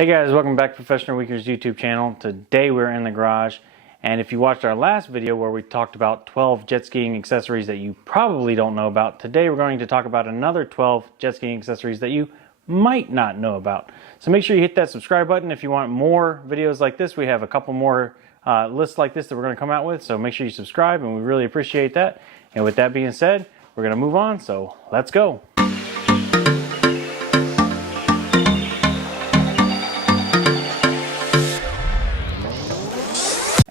Hey guys, welcome back to Professional Weekers YouTube channel. Today we're in the garage, and if you watched our last video where we talked about 12 jet skiing accessories that you probably don't know about, today we're going to talk about another 12 jet skiing accessories that you might not know about. So make sure you hit that subscribe button if you want more videos like this. We have a couple more lists like this that we're going to come out with, so make sure you subscribe, and we really appreciate that. And with that being said, we're going to move on, so let's go.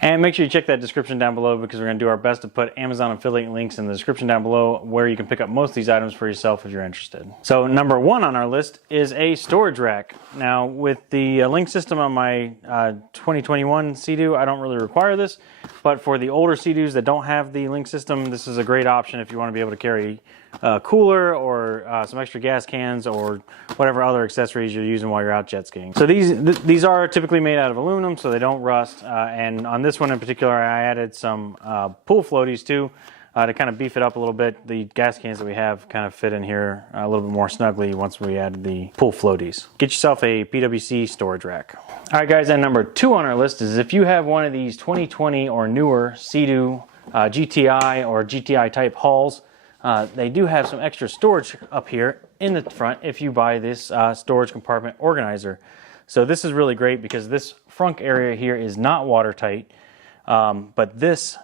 And make sure you check that description down below, because we're going to do our best to put Amazon affiliate links in the description down below where you can pick up most of these items for yourself if you're interested. So number one on our list is a storage rack. Now with the link system on my 2021 Sea-Doo, I don't really require this, but for the older Sea-Doos that don't have the link system, this is a great option if you want to be able to carry a cooler or some extra gas cans or whatever other accessories you're using while you're out jet skiing. So these are typically made out of aluminum, so they don't rust. And on this one in particular, I added some pool floaties too to kind of beef it up a little bit. The gas cans that we have kind of fit in here a little bit more snugly once we added the pool floaties. Get yourself a PWC storage rack. All right guys, and number two on our list is if you have one of these 2020 or newer Sea-Doo GTI or GTI type hulls, they do have some extra storage up here in the front if you buy this storage compartment organizer. So this is really great because this front area here is not watertight, but this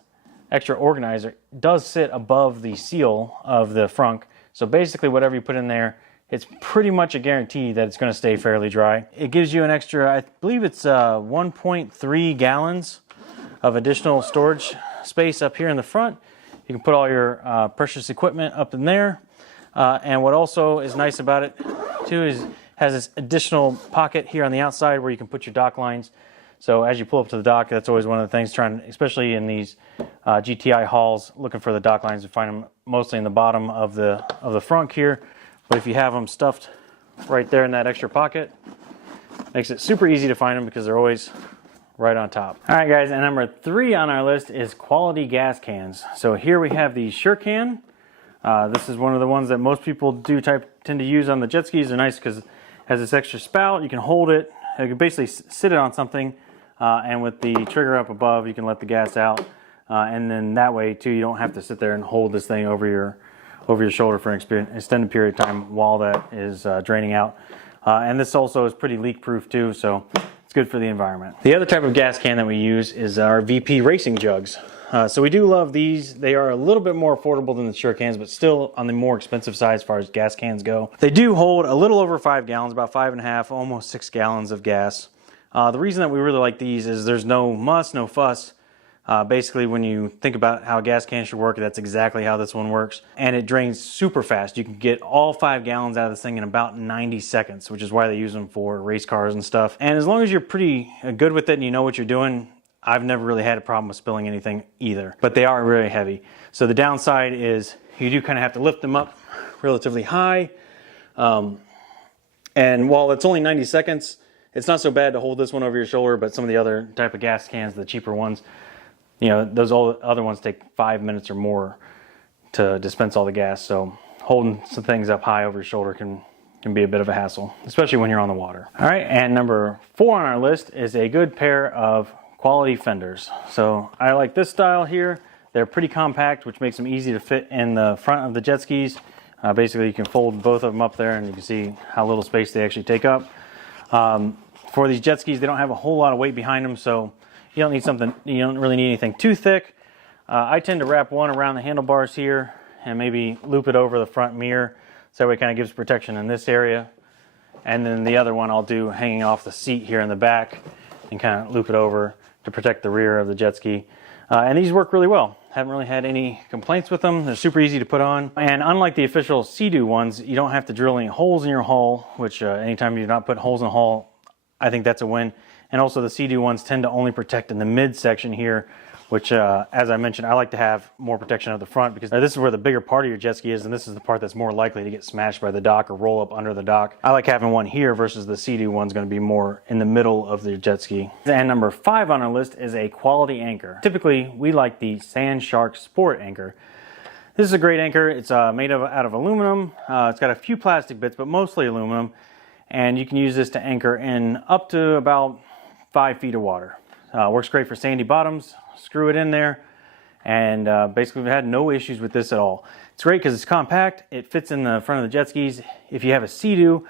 extra organizer does sit above the seal of the frunk. So basically whatever you put in there, it's pretty much a guarantee that it's going to stay fairly dry. It gives you an extra, I believe it's 1.3 gallons of additional storage space up here in the front. You can put all your precious equipment up in there. And what also is nice about it too is has this additional pocket here on the outside where you can put your dock lines. So as you pull up to the dock, that's always one of the things, especially in these GTI hulls, looking for the dock lines. You find them mostly in the bottom of the frunk here. But if you have them stuffed right there in that extra pocket, makes it super easy to find them because they're always right on top. All right guys, and number three on our list is quality gas cans. So here we have the SureCan. This is one of the ones that most people tend to use on the jet skis. They're nice because it has this extra spout. You can hold it. You can basically sit it on something, and with the trigger up above, you can let the gas out. And then that way too, you don't have to sit there and hold this thing over your shoulder for an extended period of time while that is draining out. And this also is pretty leak proof too, so it's good for the environment. The other type of gas can that we use is our VP racing jugs. So we do love these. They are a little bit more affordable than the SureCans, but still on the more expensive side as far as gas cans go. They do hold a little over 5 gallons, about 5.5, almost 6 gallons of gas. The reason that we really like these is there's no muss, no fuss. Basically, when you think about how a gas can should work, that's exactly how this one works. And it drains super fast. You can get all 5 gallons out of this thing in about 90 seconds, which is why they use them for race cars and stuff. And as long as you're pretty good with it and you know what you're doing, I've never really had a problem with spilling anything either. But they are really heavy. So the downside is you do kind of have to lift them up relatively high. And while it's only 90 seconds, it's not so bad to hold this one over your shoulder, but some of the other type of gas cans, the cheaper ones, you know, those other ones take 5 minutes or more to dispense all the gas. So holding some things up high over your shoulder can be a bit of a hassle, especially when you're on the water. All right, and number 4 on our list is a good pair of quality fenders. So I like this style here. They're pretty compact, which makes them easy to fit in the front of the jet skis. Basically, you can fold both of them up there and you can see how little space they actually take up. For these jet skis, they don't have a whole lot of weight behind them, so you don't really need anything too thick. I tend to wrap one around the handlebars here and maybe loop it over the front mirror, so it kind of gives protection in this area. And then the other one I'll do hanging off the seat here in the back and kind of loop it over to protect the rear of the jet ski. And these work really well. Haven't really had any complaints with them. They're super easy to put on. And unlike the official Sea-Doo ones, you don't have to drill any holes in your hull, which anytime you do not put holes in the hull, I think that's a win. And also the Sea-Doo ones tend to only protect in the midsection here, which as I mentioned, I like to have more protection at the front because this is where the bigger part of your jet ski is, and this is the part that's more likely to get smashed by the dock or roll up under the dock. I like having one here versus the Sea-Doo one's going to be more in the middle of the jet ski. And number 5 on our list is a quality anchor. Typically, we like the Sand Shark Sport anchor. This is a great anchor. It's made out of aluminum. It's got a few plastic bits, but mostly aluminum. and you can use this to anchor in up to about 5 feet of water. Works great for sandy bottoms. Screw it in there, and basically we've had no issues with this at all. It's great because it's compact. It fits in the front of the jet skis. If you have a Sea-Doo,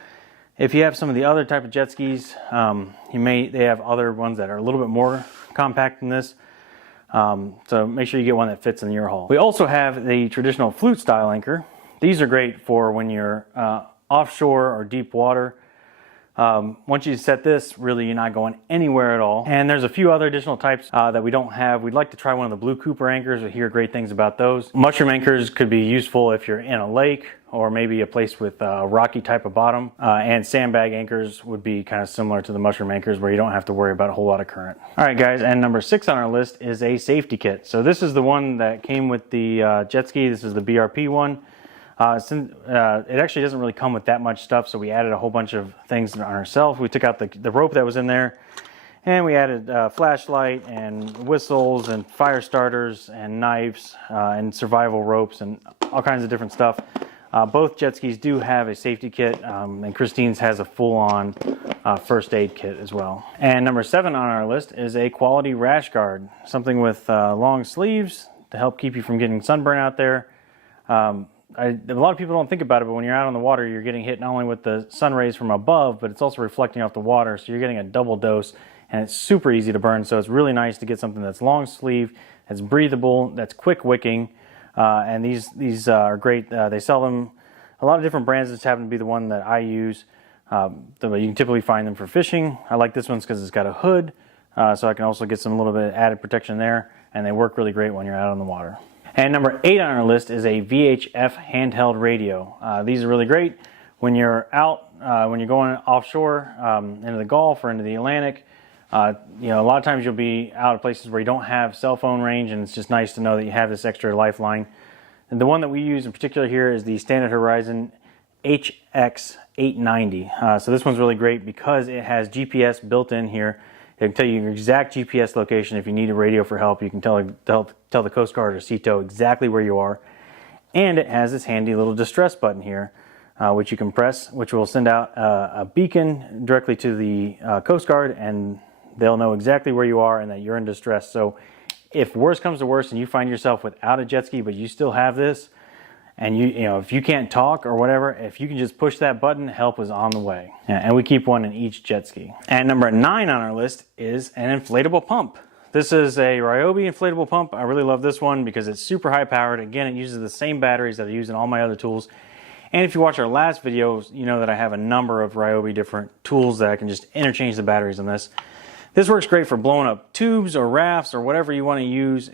if you have some of the other type of jet skis, they have other ones that are a little bit more compact than this. So make sure you get one that fits in your hull. We also have the traditional flute style anchor. These are great for when you're offshore or deep water. Once you set this, really you're not going anywhere at all. And there's a few other additional types that we don't have. We'd like to try one of the Blue Cooper anchors. We hear great things about those. Mushroom anchors could be useful if you're in a lake or maybe a place with a rocky type of bottom. And sandbag anchors would be kind of similar to the mushroom anchors where you don't have to worry about a whole lot of current. All right, guys, and number 6 on our list is a safety kit. So this is the one that came with the jet ski. This is the BRP one. It actually doesn't really come with that much stuff, so we added a whole bunch of things on ourselves. We took out the rope that was in there, and we added flashlight and whistles and fire starters and knives and survival ropes and all kinds of different stuff. Both jet skis do have a safety kit, and Christine's has a full-on first aid kit as well. And number 7 on our list is a quality rash guard, something with long sleeves to help keep you from getting sunburn out there. A lot of people don't think about it, but when you're out on the water, you're getting hit not only with the sun rays from above, but it's also reflecting off the water, so you're getting a double dose, and it's super easy to burn. So it's really nice to get something that's long sleeve, that's breathable, that's quick wicking, and these are great. They sell them a lot of different brands. This happen to be the one that I use. You can typically find them for fishing. I like this one because it's got a hood, so I can also get some little bit of added protection there, and they work really great when you're out on the water. And number 8 on our list is a VHF handheld radio. These are really great when you're out, when you're going offshore into the Gulf or into the Atlantic. A lot of times you'll be out of places where you don't have cell phone range, and it's just nice to know that you have this extra lifeline. And the one that we use in particular here is the Standard Horizon HX890. So this one's really great because it has GPS built in here. It can tell you your exact GPS location. If you need a radio for help, you can tell the Coast Guard or CTO exactly where you are. And it has this handy little distress button here, which you can press, which will send out a beacon directly to the Coast Guard, and they'll know exactly where you are and that you're in distress. So if worse comes to worse and you find yourself without a jet ski, but you still have this, and if you can't talk or whatever, if you can just push that button, help is on the way. And we keep one in each jet ski. And number 9 on our list is an inflatable pump. This is a Ryobi inflatable pump. I really love this one because it's super high powered. Again, it uses the same batteries that I use in all my other tools. And if you watch our last videos, you know that I have a number of Ryobi different tools that I can just interchange the batteries on this. This works great for blowing up tubes or rafts or whatever you want to use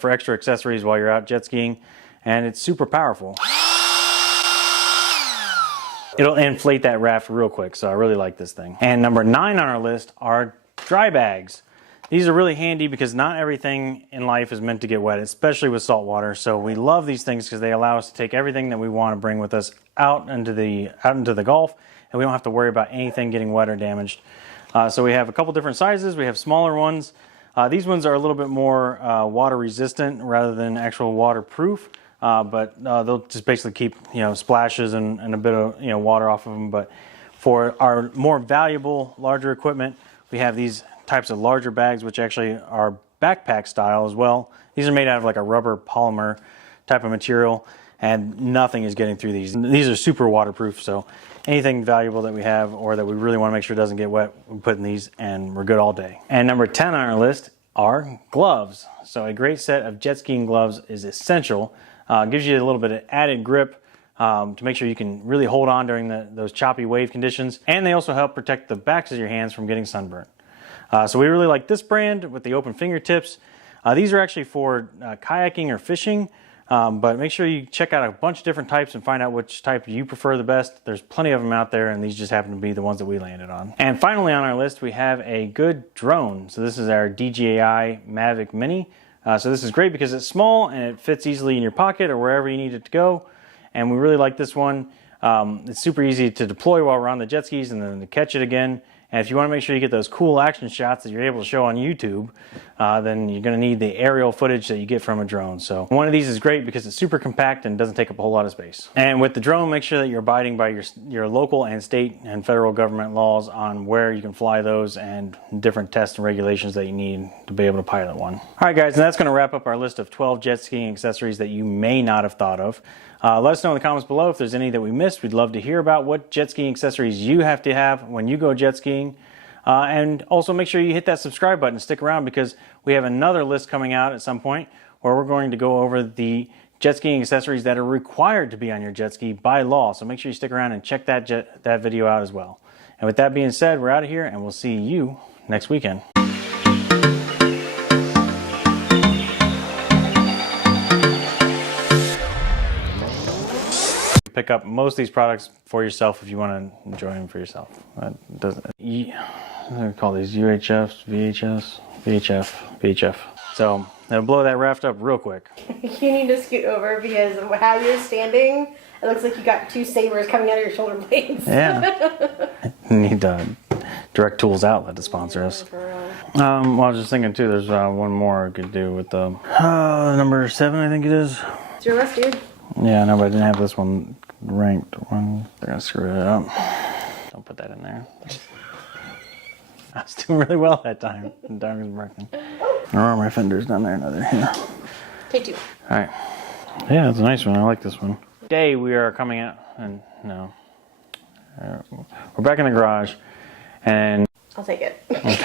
for extra accessories while you're out jet skiing. And it's super powerful. It'll inflate that raft real quick, so I really like this thing. And number 9 on our list are dry bags. These are really handy because not everything in life is meant to get wet, especially with salt water. So we love these things because they allow us to take everything that we want to bring with us out into the Gulf, and we don't have to worry about anything getting wet or damaged. So we have a couple different sizes. We have smaller ones. These ones are a little bit more water resistant rather than actual waterproof. But they'll just basically keep splashes and a bit of water off of them. But for our more valuable, larger equipment, we have these types of larger bags, which actually are backpack style as well. These are made out of like a rubber polymer type of material, and nothing is getting through these. These are super waterproof, so anything valuable that we have or that we really want to make sure doesn't get wet, we put in these and we're good all day. And number 10 on our list are gloves. So a great set of jet skiing gloves is essential. Gives you a little bit of added grip to make sure you can really hold on during those choppy wave conditions. And they also help protect the backs of your hands from getting sunburned. So we really like this brand with the open fingertips. These are actually for kayaking or fishing, but make sure you check out a bunch of different types and find out which type you prefer the best. There's plenty of them out there, and these just happen to be the ones that we landed on. And finally on our list, we have a good drone. So this is our DJI Mavic Mini. So this is great because it's small and it fits easily in your pocket or wherever you need it to go. And we really like this one. It's super easy to deploy while we're on the jet skis and then to catch it again. And if you want to make sure you get those cool action shots that you're able to show on YouTube, then you're going to need the aerial footage that you get from a drone. So one of these is great because it's super compact and doesn't take up a whole lot of space. And with the drone, make sure that you're abiding by your local and state and federal government laws on where you can fly those and different tests and regulations that you need to be able to pilot one. All right, guys, and that's going to wrap up our list of 12 jet skiing accessories that you may not have thought of. Let us know in the comments below if there's any that we missed. We'd love to hear about what jet skiing accessories you have to have when you go jet skiing. And also make sure you hit that subscribe button and stick around because we have another list coming out at some point where we're going to go over the jet skiing accessories that are required to be on your jet ski by law. So make sure you stick around and check that video out as well. And with that being said, we're out of here and we'll see you next weekend. Pick up most of these products for yourself if you want to enjoy them for yourself. That doesn't. They call these UHFs, VHS, VHF, VHF. So they'll blow that raft up real quick. You need to scoot over because how you're standing, it looks like you got two sabers coming out of your shoulder blades. Yeah. Need Direct Tools Outlet to sponsor us. Well, I was just thinking too. There's one more I could do with the number 7, I think it is. It's your list, dude. Yeah, no, but I didn't have this one ranked. They're gonna screw it up. Don't put that in there. I was doing really well that time. The dog was barking. There are my fenders down there. Another here. Take 2. All right. Yeah, it's a nice one. I like this one. Today we are coming out, and no, we're back in the garage, and I'll take it. okay.